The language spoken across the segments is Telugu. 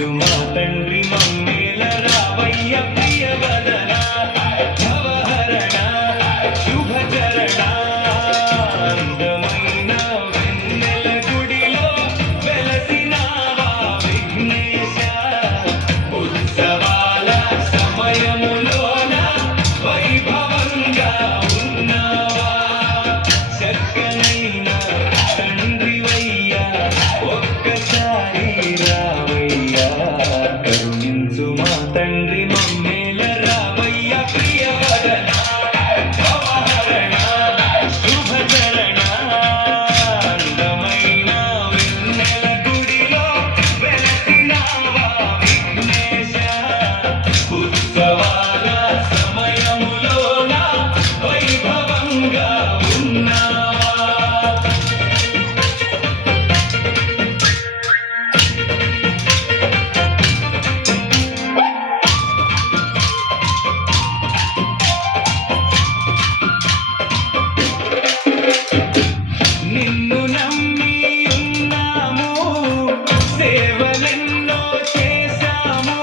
కరుణించు మా తండ్రి మమ్మేల రావయ్య ప్రియవదన భవహరణ శుభచరణ అందమైన వెన్నెల గుడిలో వెలసినావా విఘ్నేశ ఉత్సవాల సమయములోన వైభవంగా ఉన్నావా చక్కనైన తండ్రివయ్యా ఒక్కసారి రావయ్యా కరుణించు మా తండ్రి మమ్మేల రావయ్య ప్రియవదన భవహరణ శుభచరణ అందమైన వెన్నెల గుడిలో వెలసినావా విఘ్నేశ ఉత్సవాల సమయములోన వైభవంగా ఉన్నావా నిన్ను నమ్మి ఉన్నాము సేవలెన్నో చేశాము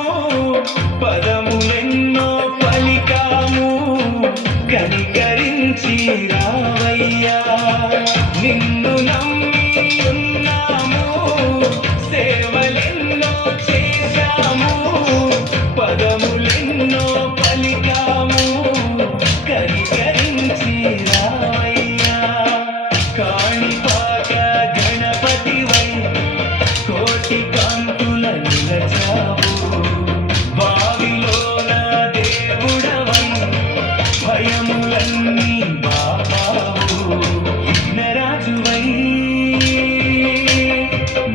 పదములెన్నో పలికాము కనికరించి రావయ్యా నిన్ను నమ్మి ఉన్నాము సేవలెన్నో చేశాము పదములెన్నో పలికాము కనికరించి రావయ్యా కాణిపాక గణపతివై కోటి కాంతుల నిలచావు బావిలోన దేవుడవై భయములన్నీ బాబావు విఘ్నరాజువై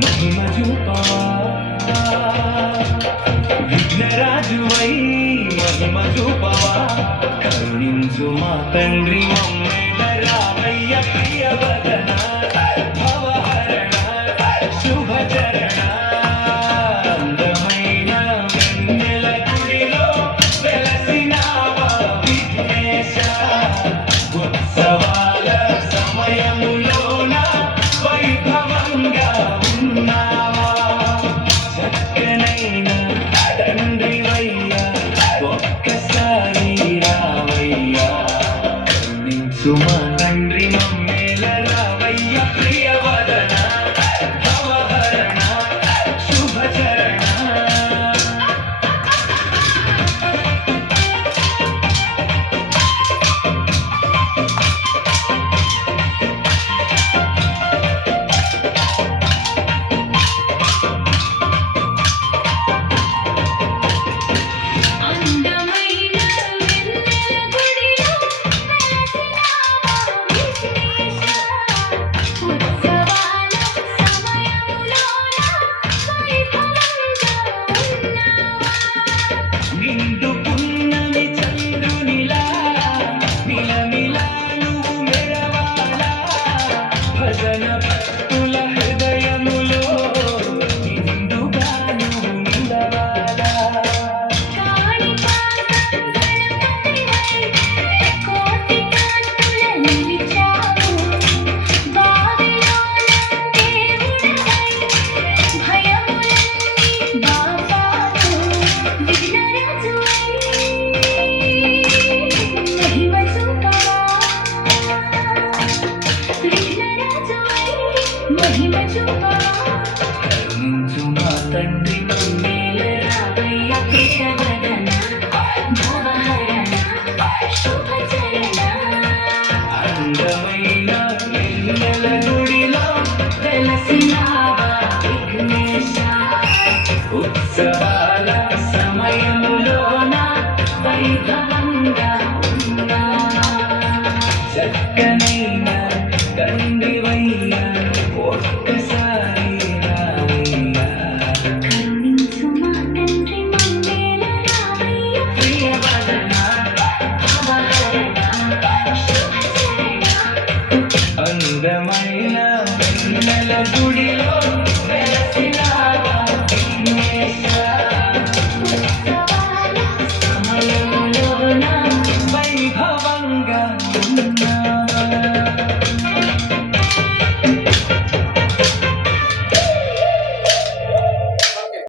మహిమ చూపవా విఘ్నరాజువై మహిమ చూపవా కరుణించు మా తండ్రి మమ్మేల రావయ్య ప్రియవదన భవహరణ శుభచరణ అందమైన వెన్నెల గుడిలో వెలసినావా విఘ్నేశ ఉత్సవాల సమయములోన వైభవంగా ఉన్నావా చక్కనైన తండ్రివయ్యా ఒక్కసారి రావయ్యా కరుణించు మా తండ్రి మమ్మేల రావయ్య ప్రియవదన భవహరణ శుభచరణ అందమైన వెన్నెల గుడిలో వెలసినావా విఘ్నేశ ఉత్సవాల సమయములోన వైభవంగా ఉన్నావా నిండు పున్నమి చంద్రునిలా మిలమిలా నువ్వు మెరవాలా భజన భక్తుల హృదయములో నిండుగా నువ్వు నిలవాలా కాణిపాక గణపతివై కోటి కాంతుల నిలిచావు బావిలోన దేవుడవై భయములన్నీ బాపావు విఘ్నరాజువై మహిమ చూపవా విఘ్నరాజువై మహిమ చూపవా కరుణించు మా తండ్రి మమ్మేల రావయ్య ప్రియవదన భవహరణ శుభచరణ అందమైన వెన్నెల గుడిలో వెలసినావా విఘ్నేశ ఉత్సవాల